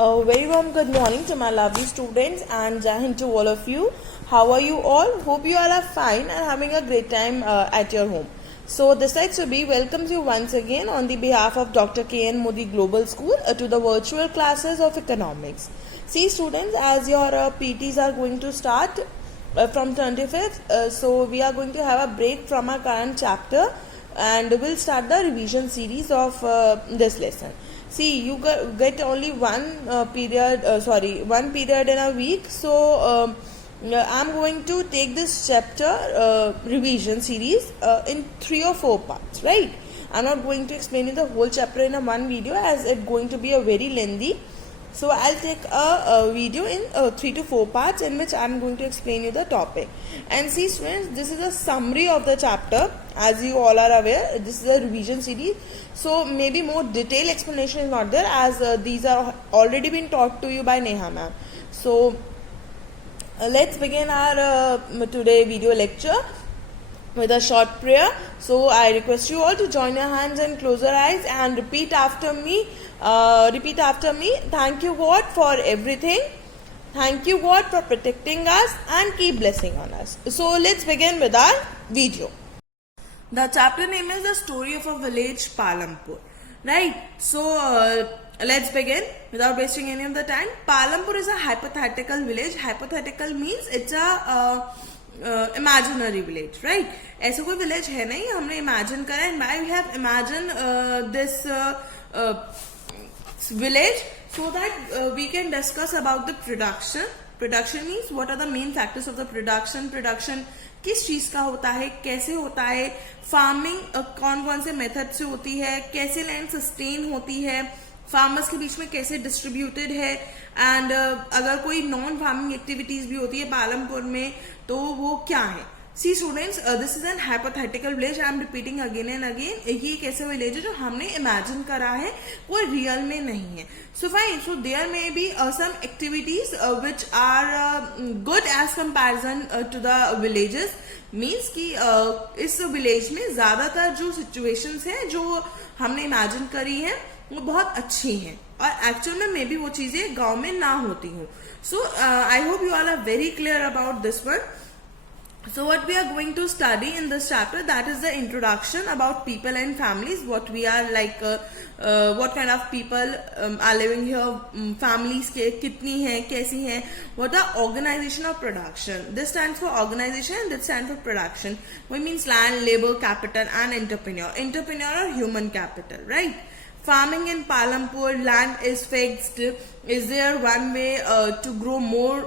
A very warm good morning to my lovely students and Jai Hind to all of you. How are you all? Hope you all are fine and having a great time at your home. So this side Subhi welcomes you once again on the behalf of Dr. K.N. Modi Global School to the virtual classes of economics. See students, as your PTs are going to start from 25th, so we are going to have a break from our current chapter and we'll start the revision series of this lesson. See, you get only one period in a week. So I'm going to take this chapter revision series in 3 or 4 parts, right? I'm not going to explain you the whole chapter in a one video as it's going to be a very lengthy. So I'll take a video in 3 to 4 parts in which I'm going to explain you the topic. And see students, this is a summary of the chapter. As you all are aware, this is a revision series. So maybe more detailed explanation is not there as these are already been taught to you by Neha ma'am. So let's begin our today video lecture with a short prayer. So I request you all to join your hands and close your eyes and repeat after me. Thank you God for everything. Thank you God for protecting us and keep blessing on us. So let's begin with our video. The chapter name is The Story of a Village, Palampur. Right? So let's begin without wasting any of the time. Palampur is a hypothetical village. Hypothetical means it's a imaginary village, right? ऐसा कोई village है नहीं, हमने imagine करा and I have imagined this village so that we can discuss about the production. Production means what are the main factors of the production. Production किस चीज का होता है, कैसे होता है, फार्मिंग कौन कौन से मेथड से होती है, कैसे लैंड सस्टेन होती है, फार्मर्स के बीच में कैसे डिस्ट्रीब्यूटेड है एंड अगर कोई नॉन फार्मिंग एक्टिविटीज भी होती है पालमपुर में तो वो क्या है. See students, this is an hypothetical village. I am repeating again and again. ये एक ऐसा विलेज है जो हमने इमेजिन करा है, कोई रियल में नहीं है. So fine, so there may be some activities which are good as comparison to the villages. Means कि इस विलेज में ज्यादातर जो सिचुएशंस हैं जो हमने इमेजिन करी है वो बहुत अच्छी हैं और एक्चुअल में मे बी वो चीजें गांव में ना होती हूँ. So I hope you all are very clear about this one. So what we are going to study in this chapter, that is the introduction about people and families, what we are like, what kind of people are living here, families के कितनी हैं, कैसी हैं, what are organization of production. This stands for organization and this stands for production. Which means land, labor, capital and entrepreneur. Entrepreneur or human capital, right? Farming in Palampur, land is fixed. Is there one way to grow more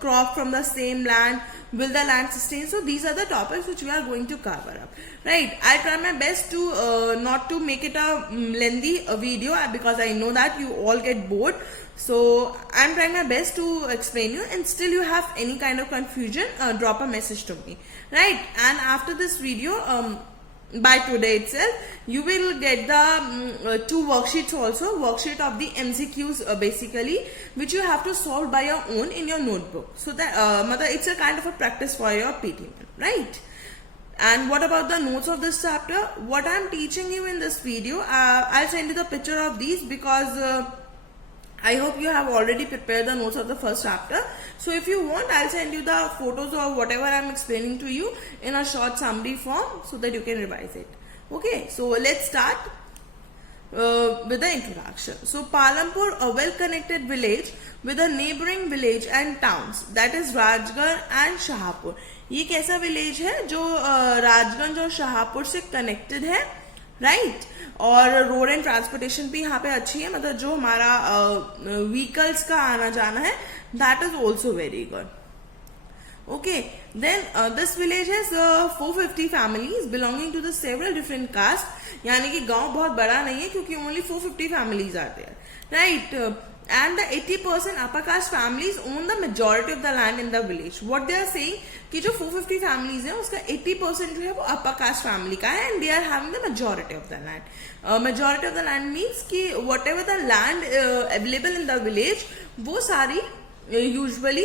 crop from the same land? Will the land sustain? So these are the topics which we are going to cover up, right? I'll try my best to not to make it a lengthy video because I know that you all get bored. So I'm trying my best to explain you, and still you have any kind of confusion, drop a message to me, right? And after this video, by today itself, you will get the 2 worksheets also. Worksheet of the MCQs basically, which you have to solve by your own in your notebook. So that it's a kind of a practice for your PT, right? And what about the notes of this chapter? What I'm teaching you in this video, I'll send you the picture of these because I hope you have already prepared the notes of the first chapter. So if you want, I'll send you the photos or whatever I'm explaining to you in a short summary form so that you can revise it. Okay, so let's start with the introduction. So Palampur, a well-connected village with a neighboring village and towns, that is Rajgarh and Shahapur. ये कैसा village है जो राजगंज और शाहपुर से connected है, right? और road and transportation भी यहाँ पे अच्छी है, मतलब जो हमारा व्हीकल्स का आना जाना है that is also very good. Okay, then this village has 450 families belonging to the several different caste. यानी कि गांव बहुत बड़ा नहीं है क्योंकि ओनली 450 फैमिलीज आते हैं, right? And the 80% upper caste families own the majority of the land in the village. What they are saying कि जो 450 families हैं उसका 80% जो है वो upper caste family का है and they are having the majority of the land. Majority of the land means कि whatever the land available in the village वो सारी usually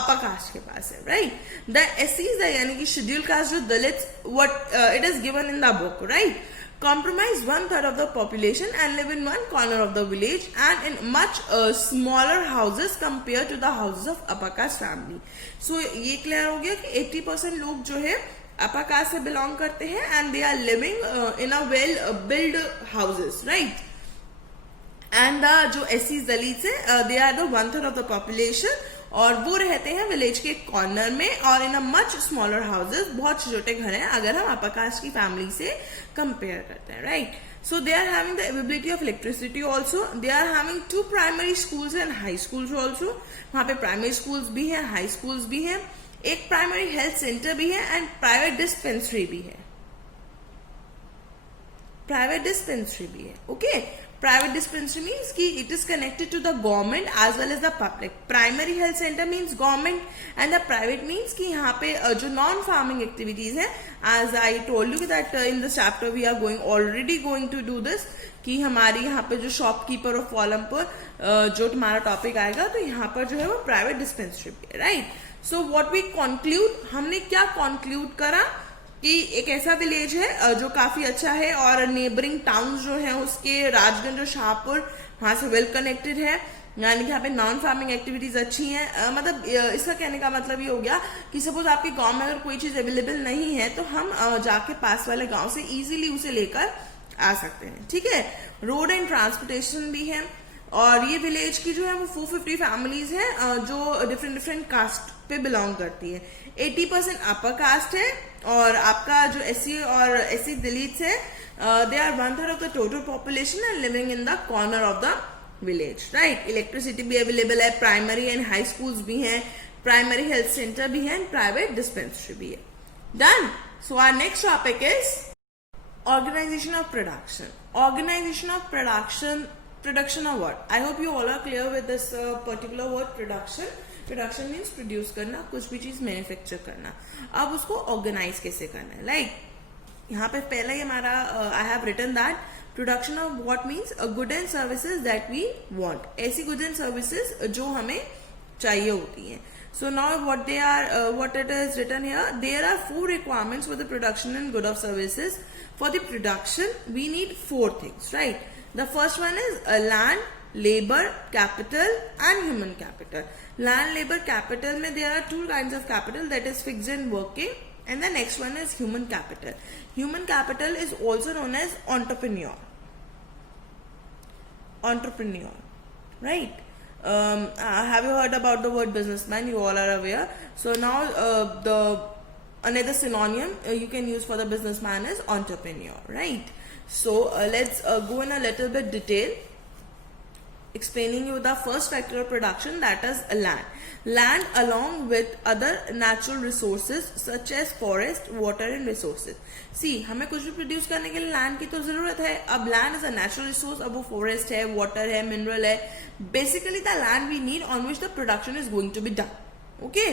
upper caste के पास है, right? The SCs यानी कि scheduled caste जो Dalits, what it is given in the book, right? comprise 1/3 of the population and live in one corner of the village and in much smaller houses compared to the houses of upper caste family. So ये clear हो गया कि 80% लोग जो है upper caste से belong करते हैं and they are living in a well built houses, right? And जो SCs दलित है they are the 1/3 of the population और वो रहते हैं विलेज के कॉर्नर में और in a much smaller houses, बहुत छोटे घर हैं अगर हम अपर कास्ट की फैमिली से कंपेयर करते हैं, right? So they are having the ability of electricity also, they are having 2 primary schools and high schools also. वहां पे प्राइमरी स्कूल्स भी हैं, हाई स्कूल्स भी हैं, एक प्राइमरी हेल्थ सेंटर भी है एंड प्राइवेट डिस्पेंसरी भी है. प्राइवेट डिस्पेंसरी भी है, ओके. Private dispensary means कि it is connected to the government as well as the public. Primary health center means government and the private means कि यहाँ पे जो non-farming activities है, as I told you that in this chapter we are already going to do this कि हमारी यहाँ पे जो shopkeeper of Kuala जो तुम्हारा टॉपिक आएगा तो यहाँ पर जो है वो प्राइवेट डिस्पेंसरी भी है, right? So what we conclude, हमने क्या कंक्लूड करा कि एक ऐसा विलेज है जो काफी अच्छा है और नेबरिंग टाउन्स जो है उसके राजगंज और शाहपुर वहां से वेल कनेक्टेड है, यानी कि यहाँ पे नॉन फार्मिंग एक्टिविटीज अच्छी हैं. मतलब इसका कहने का मतलब ये हो गया कि सपोज आपके गांव में अगर कोई चीज अवेलेबल नहीं है तो हम जाके पास वाले गांव से इजीली उसे लेकर आ सकते हैं, ठीक है. रोड एंड ट्रांसपोर्टेशन भी है और ये विलेज की जो है वो 450 फैमिलीज हैं जो डिफरेंट कास्ट पे बिलोंग करती है. 80% अपर कास्ट है और आपका जो SC और SC दलित है they are 1/3 of the total population and living in the corner of the village, right? Electricity भी अवेलेबल है, प्राइमरी एंड हाई स्कूल्स भी हैं, प्राइमरी हेल्थ सेंटर भी है एंड प्राइवेट डिस्पेंसरी भी है. Done. So our next topic is organisation of production. Organisation of production of what? I hope you all are clear with this particular word production. Production means produce करना, कुछ भी चीज manufacture करना. अब उसको organise कैसे करना है, लाइक यहाँ पे पहले ही हमारा I have written that production of what means good and services that we want. ऐसी गुड एंड सर्विसेज जो हमें चाहिए होती हैं. So now what it is written here, there are 4 requirements for the production and good of services. For the production, we need 4 things, right? The first one is land, labor, capital and human capital. Land, labor, capital में there are 2 kinds of capital, that is fixed and working, and the next one is human capital. Human capital is also known as entrepreneur, right? Have you heard about the word businessman? You all are aware. So now the another synonym you can use for the businessman is entrepreneur, right? So let's go in a little bit detail, explaining you the first factor of production, that is land. Land along with other natural resources such as forest, water and resources. See, हमें कुछ भी produce करने के लिए land की तो जरूरत है. अब land is a natural resource, अब वो फॉरेस्ट है, वाटर है, मिनरल है, basically the land we need on which the production is going to be done. Okay,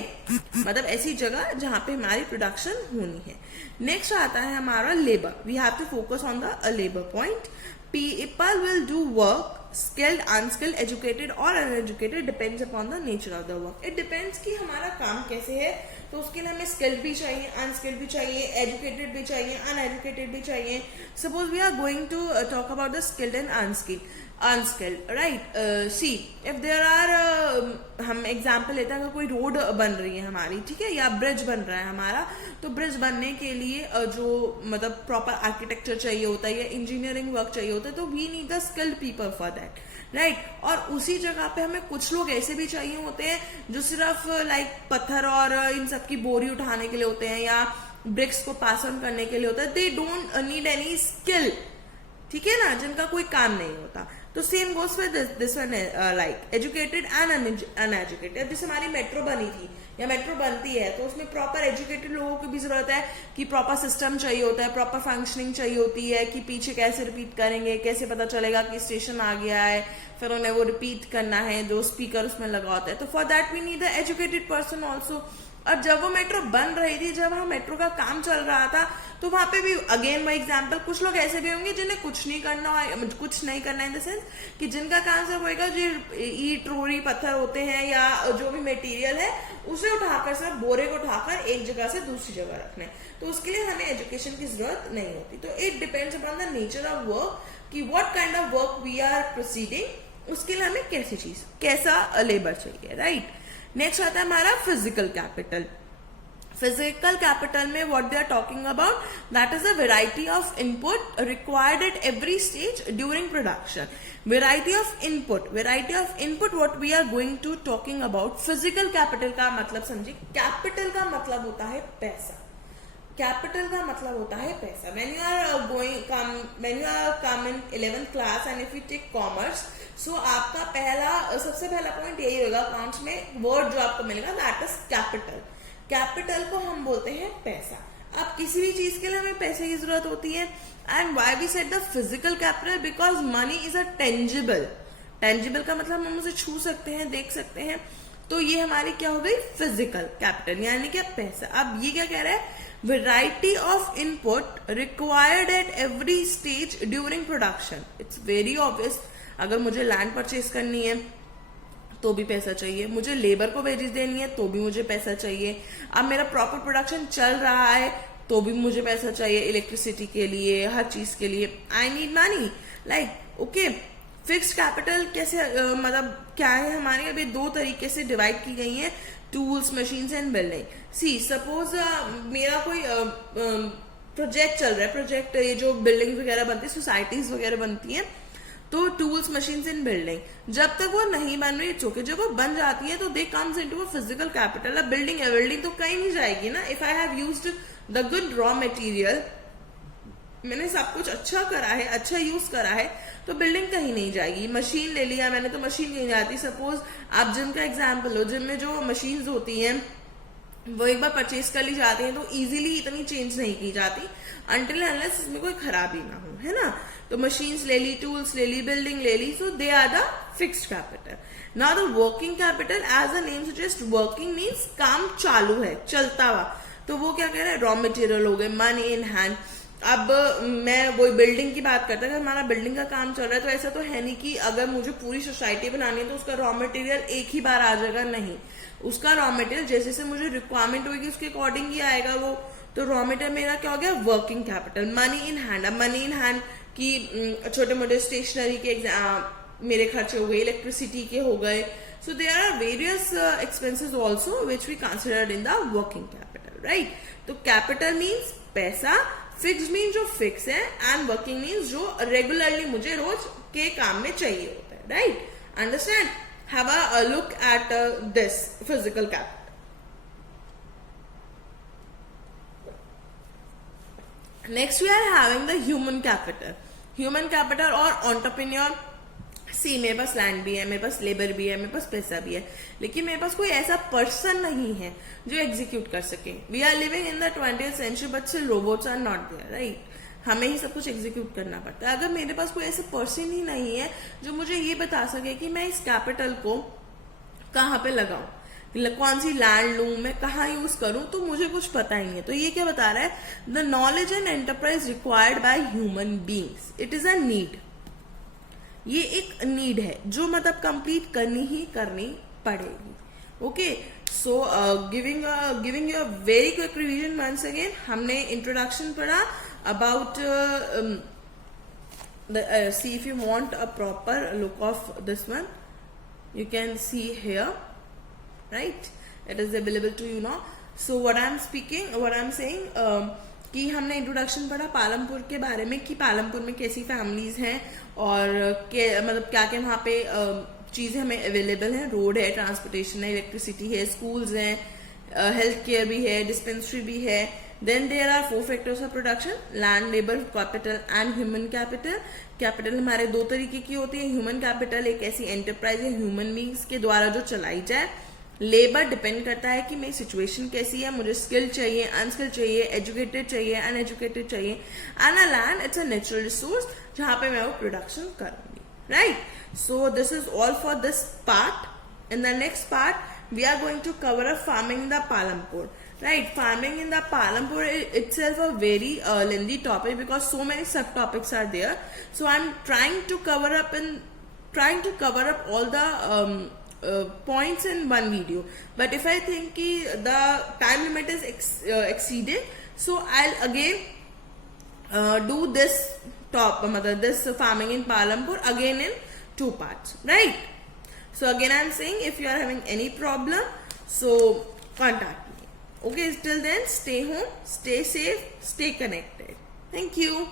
मतलब ऐसी जगह जहां पे हमारी प्रोडक्शन होनी है. नेक्स्ट आता है हमारा labour. We have to focus on the labour point. People will do work, skilled, unskilled, educated or uneducated, depends upon the nature of the work. It depends कि हमारा काम कैसे है, तो उसके लिए हमें skilled भी चाहिए, unskilled भी चाहिए, educated भी चाहिए, uneducated भी चाहिए. Suppose we are going to talk about the skilled and unskilled, right? See, if there are हम एग्जाम्पल लेते हैं, अगर कोई रोड बन रही है हमारी, ठीक है, या ब्रिज बन रहा है हमारा, तो ब्रिज बनने के लिए जो मतलब प्रॉपर आर्किटेक्चर चाहिए होता है या इंजीनियरिंग वर्क चाहिए होता है, तो we need the skilled people for that, right? और उसी जगह पे हमें कुछ लोग ऐसे भी चाहिए होते हैं जो सिर्फ लाइक पत्थर और इन सब की बोरी उठाने के लिए होते हैं या ब्रिक्स को पास ऑन करने के लिए होता है. They don't need any skill, ठीक है ना, जिनका कोई काम नहीं होता. तो same goes with this one, like educated and uneducated. जैसे हमारी मेट्रो बनी थी या मेट्रो बनती है तो उसमें प्रॉपर एजुकेटेड लोगों की भी जरूरत है कि प्रॉपर सिस्टम चाहिए होता है, प्रॉपर फंक्शनिंग चाहिए होती है कि पीछे कैसे रिपीट करेंगे, कैसे पता चलेगा कि स्टेशन आ गया है, फिर उन्हें वो रिपीट करना है, जो स्पीकर उसमें लगा होता है. तो for that we need the educated person also. और जब वो मेट्रो बन रही थी, जब वहां मेट्रो का काम चल रहा था, तो वहां पे भी अगेन वो एग्जाम्पल, कुछ लोग ऐसे भी होंगे जिन्हें कुछ नहीं करना इन द सेंस कि जिनका काम सिर्फ होगा जो ईट रोड़ी पत्थर होते हैं या जो भी मटेरियल है उसे उठाकर, सिर्फ बोरे को उठाकर एक जगह से दूसरी जगह रखना है, तो उसके लिए हमें एजुकेशन की जरूरत नहीं होती। तो it depends upon the nature of work कि what kind of work we are proceeding, उसके लिए हमें कैसी चीज, कैसा लेबर चाहिए, राइट। नेक्स्ट आता है हमारा फिजिकल कैपिटल। फिजिकल कैपिटल में what they are talking about, that is a variety of input required at every stage during production. Variety of input what we are going to talking about. Physical capital का मतलब समझिए, capital का मतलब होता है पैसा, capital का मतलब होता है पैसा। when you are come in 11th class and if you take commerce, so आपका सबसे पहला पॉइंट यही होगा अकाउंट्स में, वर्ड जो आपको मिलेगा दैट इज कैपिटल। कैपिटल को हम बोलते हैं पैसा। अब किसी भी चीज के लिए हमें पैसे की जरूरत होती है, and why we said the physical capital, because money is a tangible. Tangible का मतलब हम उसे छू सकते हैं, देख सकते हैं, तो ये हमारी क्या हो गई, फिजिकल कैपिटल, यानी कि पैसा। अब ये क्या कह रहा है, variety of input required at every stage during production. It's very obvious, अगर मुझे लैंड परचेज करनी है तो भी पैसा चाहिए, मुझे लेबर को वेजेस देनी है तो भी मुझे पैसा चाहिए, अब मेरा प्रॉपर प्रोडक्शन चल रहा है तो भी मुझे पैसा चाहिए, इलेक्ट्रिसिटी के लिए, हर चीज के लिए I need money, like okay. Fixed capital कैसे मतलब क्या है हमारे, अभी दो तरीके से डिवाइड की गई है, tools, machines and building. See suppose मेरा कोई प्रोजेक्ट चल रहा है, प्रोजेक्ट ये जो बिल्डिंग वगैरह बनती है, सोसाइटीज वगैरह बनती है, तो टूल्स, मशीन्स इन बिल्डिंग, जब तक वो नहीं बन रही इट्स ओके, जब वो बन जाती है तो they comes into a physical capital. अब बिल्डिंग है, बिल्डिंग तो कहीं नहीं जाएगी ना। If I have used the good raw material, मैंने सब कुछ अच्छा करा है, अच्छा यूज करा है, तो बिल्डिंग कहीं नहीं जाएगी। मशीन ले लिया मैंने तो मशीन कहीं जाती। सपोज आप जिम का एग्जाम्पल लो, जिम में जो मशीन्स होती हैं वो एक बार परचेज कर ली जाती है तो इजीली इतनी चेंज नहीं की जाती अनटिल अनलेस इसमें कोई खराबी ना हो, है ना। तो मशीन्स ले ली, टूल्स ले ली, बिल्डिंग ले ली, so they are the fixed capital. Now the working capital, as the name suggest, working means काम चालू है, चलता हुआ, तो वो क्या कह रहे हैं, रॉ मटेरियल हो गए, मनी इन हैंड। अब मैं वही बिल्डिंग की बात करता हूँ, अगर हमारा बिल्डिंग का काम चल रहा है तो ऐसा तो है नहीं कि अगर मुझे पूरी सोसाइटी बनानी है तो उसका रॉ मटेरियल एक ही बार आ जाएगा, नहीं। उसका रॉ मटेरियल जैसे जैसे मुझे रिक्वायरमेंट होगी उसके अकॉर्डिंग ही आएगा वो। तो रॉ मटेरियल मेरा क्या हो गया, working capital. Money in hand, अब मनी इन हैंड की छोटे मोटे स्टेशनरी के मेरे खर्चे हो गए, इलेक्ट्रिसिटी के हो गए, so there are various expenses also which we considered in the working capital, right. तो कैपिटल मीन्स पैसा, फिक्स मीन जो फिक्स है, एंड वर्किंग मीन्स जो रेगुलरली मुझे रोज के काम में चाहिए होता है, right. Understand? Have a look at this physical capital. Next we are having the human capital. Human capital और एंटरप्रेन्योर। सी मेरे पास लैंड भी है, मेरे पास लेबर भी है, मेरे पास पैसा भी है, लेकिन मेरे पास कोई ऐसा पर्सन नहीं है जो एग्जीक्यूट कर सके। We are living in the 20th century but still robots are not there, right. हमें ही सब कुछ एग्जीक्यूट करना पड़ता है। अगर मेरे पास कोई ऐसा पर्सन ही नहीं है जो मुझे ये बता सके कि मैं इस कैपिटल को कहाँ पे लगाऊं, कौन सी लैंड लूं, मैं कहाँ यूज करूं, तो मुझे कुछ पता ही नहीं है। तो ये क्या बता रहा है, the knowledge and enterprise required by human beings, it is a need. ये एक नीड है जो मतलब कंप्लीट करनी पड़ेगी, okay. So giving you a very quick revision once again. हमने इंट्रोडक्शन पढ़ा about see if you want a proper look of this one, you can see here, right, it is available to you now. So what I'm saying कि हमने introduction पढ़ा पालमपुर के बारे में कि पालमपुर में कैसी फैमिलीज हैं और मतलब क्या क्या वहाँ पे चीजें हमें अवेलेबल हैं। रोड है, ट्रांसपोर्टेशन है, इलेक्ट्रिसिटी है, स्कूल्स हैं, हेल्थ केयर भी है, डिस्पेंसरी भी है। Then there are 4 factors of production, land, labour, capital and human capital. Capital हमारे 2 तरीके की होती है। ह्यूमन कैपिटल एक ऐसी एंटरप्राइज है ह्यूमन बींग्स के द्वारा जो चलाई जाए। लेबर डिपेंड करता है कि मेरी सिचुएशन कैसी है, मुझे स्किल चाहिए, अनस्किल चाहिए, एजुकेटेड चाहिए, अनएजुकेटेड चाहिए। And a land, it's a natural resource जहां पे मैं वो प्रोडक्शन करूंगी, right. So this is all for this part. In the next part, we are going to cover up farming in the Palampur. Right, farming in the Palampur itself a very lengthy topic because so many subtopics are there. So I'm trying to cover up all the points in one video. But if I think the time limit is exceeded, so I'll again do this this farming in Palampur again in 2 parts. Right. So again I'm saying, if you are having any problem, so contact me. Okay, till then, stay home, stay safe, stay connected. Thank you.